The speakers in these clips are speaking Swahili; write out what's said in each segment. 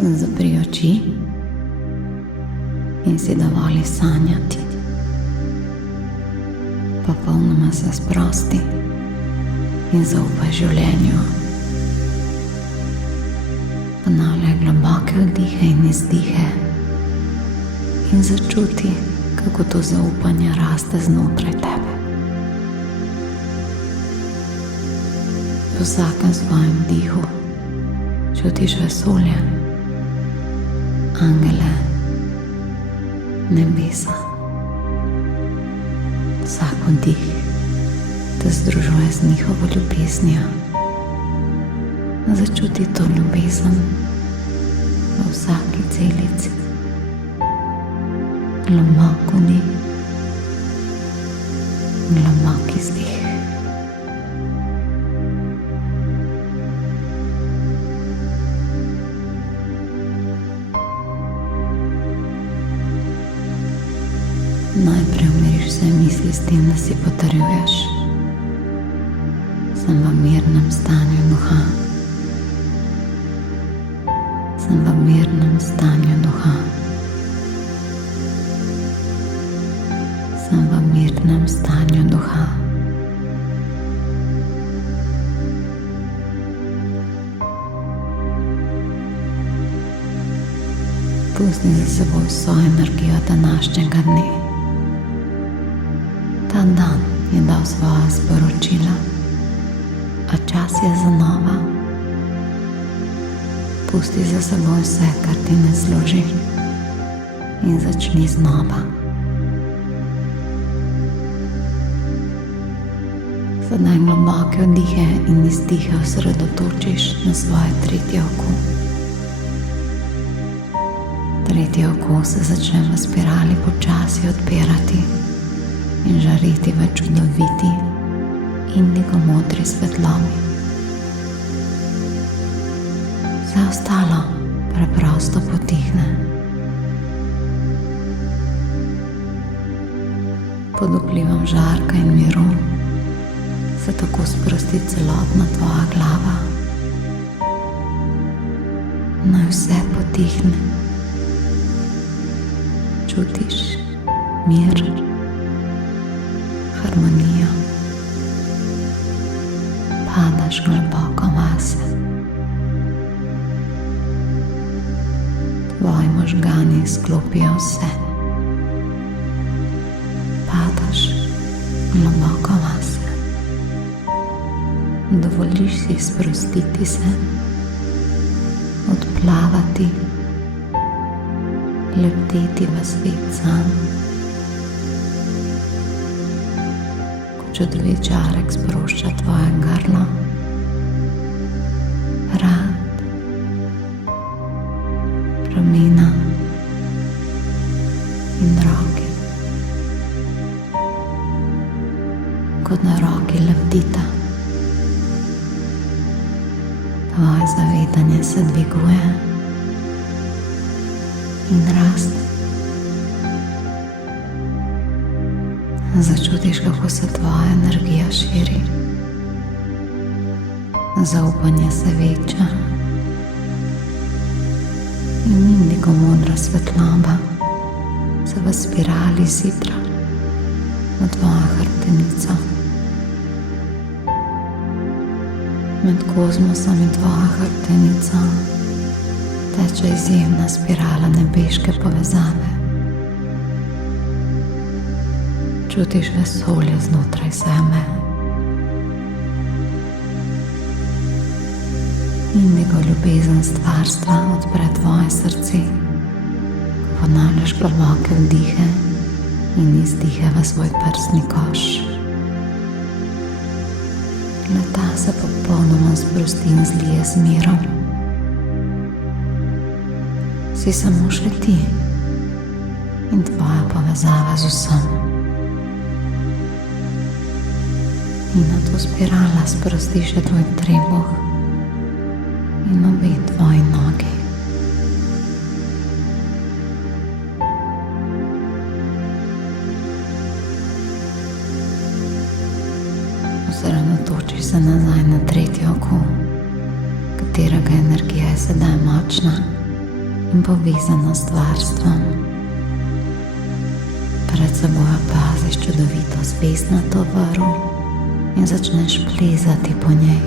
Zapri oči in si dovoli sanjati. Popolnoma se sprosti in zaupaj življenju. Ponavljaj globoke vdihe in izdihe in začuti, kako to zaupanje raste znotraj tebe. V vsakem svojem dihu čutiš vesolje, angele, nebesa. Vsak vdih te združuje z njihovo ljubeznijo. Začuti to ljubezen v vsaki celici. Globok vdih, globok izdih. Najprej umiriš vse misli s tem, da si potrjuješ. Sem v mirnem stanju duha. Sem v mirnem stanju duha. Sem v mirnem stanju duha. Pusti za seboj vso energijo današnjega dne. Ta dan je dal svoja sporočila, a čas je za nova. Pusti za seboj vse, kar ti ne služi, in začni znova. Sedaj globoke vdihe in izdihe osredotočiš na svoje tretje oko. Tretje oko se začne v spirali počasi odpirati in žareti v čudoviti indigo modri svetlobi. Vse ostalo preprosto potihne. Pod vplivom žarka in miru se tako sprosti celotna tvoja glava. Naj vse potihne. Čutiš mir, harmonijo. Padaš globoko vase. Tvoji možgani sklopijo vse. Padaš globoko vase. Dovoliš si sprostiti se, odplavati, lebdeti v svet sam. Čudovit žarek sprošča tvoje grlo, vrat, ramena in roke. Kot na roki lebdita. Tvoje zavedanje se dviguje in raste. Začutiš, kako se tvoja energija širi. Zaupanje se veča in indigo modra svetloba se v spirali sidra v tvojo hrbtenico. Med kozmosom in tvojo hrbtenico teče izjemna spirala nebeške povezave. Čutiš vesolje znotraj sebe. Indigo ljubezen stvarstva odpre tvoje srce, ko ponavljaš globoke vdihe in izdihe v svoj prsni koš. Leta se popolnoma sprosti in zlije z mirom. Si samo še ti in tvoja povezava z vsem. In na to spirala sprosti še tvoj trebuh in obe tvoji nogi. Osredotoči se nazaj na tretje oko, katerega energija je sedaj močna in povezana s stvarstvom. Pred seboj opaziš čudovito zvezdnato vrv in začneš plezati po njej.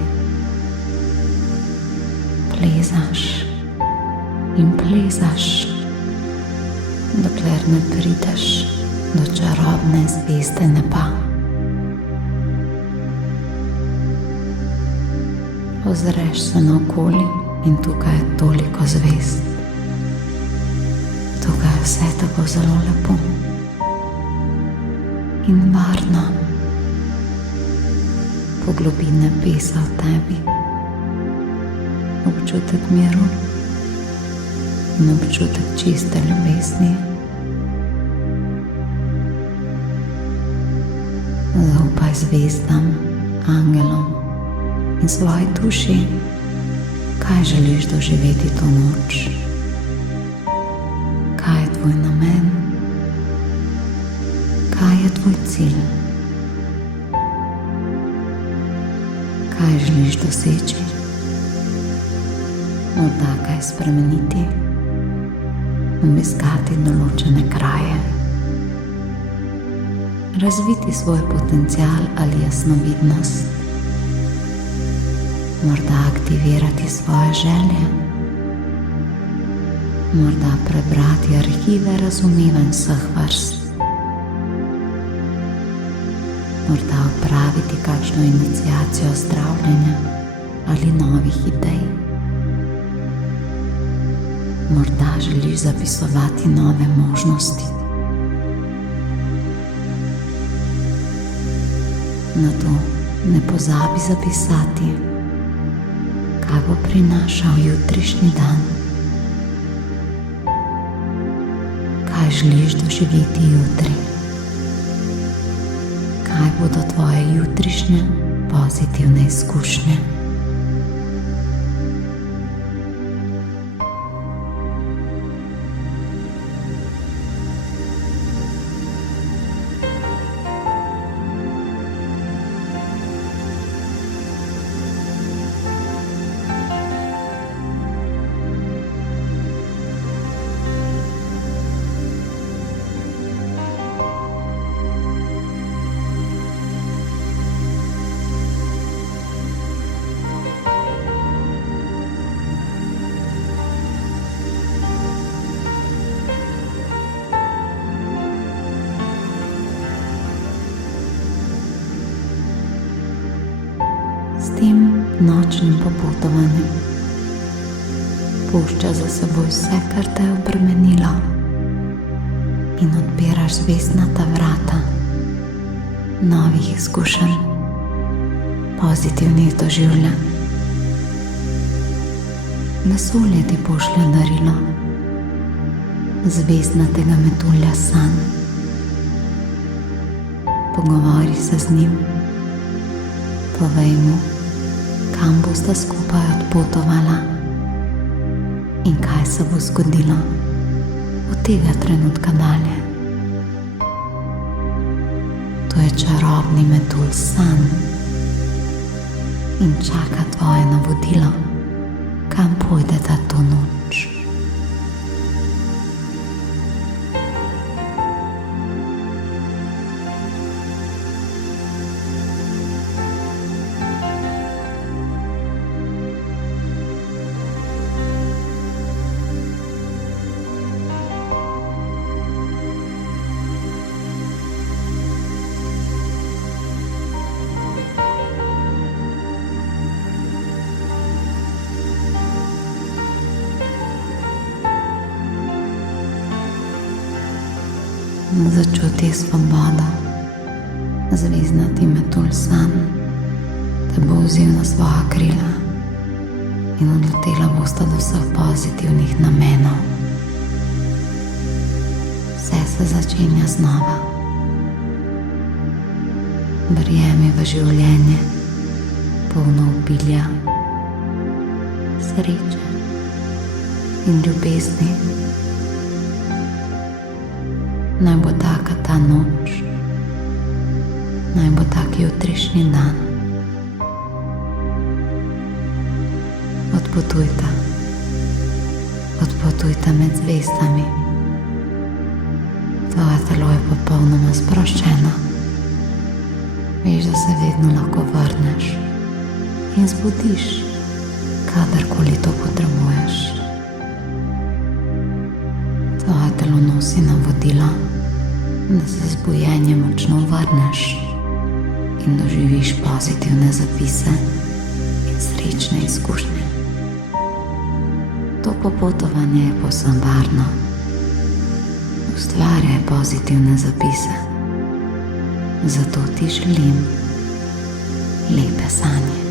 Plezaš in plezaš, dokler ne prideš do čarobne zvezde neba. Ozreš se naokoli in tukaj je toliko zvezd. Tukaj je vse tako zelo lepo in varno. Poglobi nebesa v tebi, občutek miru in občutek čiste ljubezni. Zaupaj zvezdam, angelom in svoji duši, kaj želiš doživeti to noč. Kaj je tvoj namen? Kaj je tvoj cilj? Kaj želiš doseči? Morda kaj spremeniti, obiskati določene kraje, razviti svoj potencial ali jasnovidnost, morda aktivirati svoje želje, morda prebrati arhive razumevanj vseh vrst, morda opraviti kakšno iniciacijo zdravljenja ali novih idej. Morda želiš zapisovati nove možnosti. Na to ne pozabi zapisati, kaj bo prinašal jutrišnji dan. Kaj želiš doživeti jutri? Kaj bodo tvoje jutrišnje pozitivne izkušnje? S tem nočnim popotovanjem pušča za seboj vse, kar te je obremenilo, in odpiraš zvezdnata vrata novih izkušenj, pozitivnih doživljanj. Vesolje ti pošlje darilo zvezdnatega metulja sanj. Pogovori se z njim, povej mu, kam bosta skupaj odpotovala in kaj se bo zgodilo od tega trenutka dalje. To je čarobni metulj sanj in čaka tvoje navodilo, kam pojdeta to noč. Začuti svobodo, zvezdnati metulj sanj te bo vzel na svoja krila in odletela bosta do vseh pozitivnih namenov. Vse se začenja znova. Verjemi v življenje, polno obilja, sreče in ljubezni. Naj bo taka ta noč, naj bo tak jutrišnji dan. Odpotujta, Odpotujte med zvezdami. Tvoje telo je popolnoma sproščeno. Veš, da se vedno lahko vrneš in zbudiš, kadarkoli to potrebuješ. Tvoje telo nosi navodila, da se z bujenjem močno vrneš in doživiš pozitivne zapise in srečne izkušnje. To popotovanje je povsem varno. Ustvarjaj pozitivne zapise. Zato ti želim lepe sanje.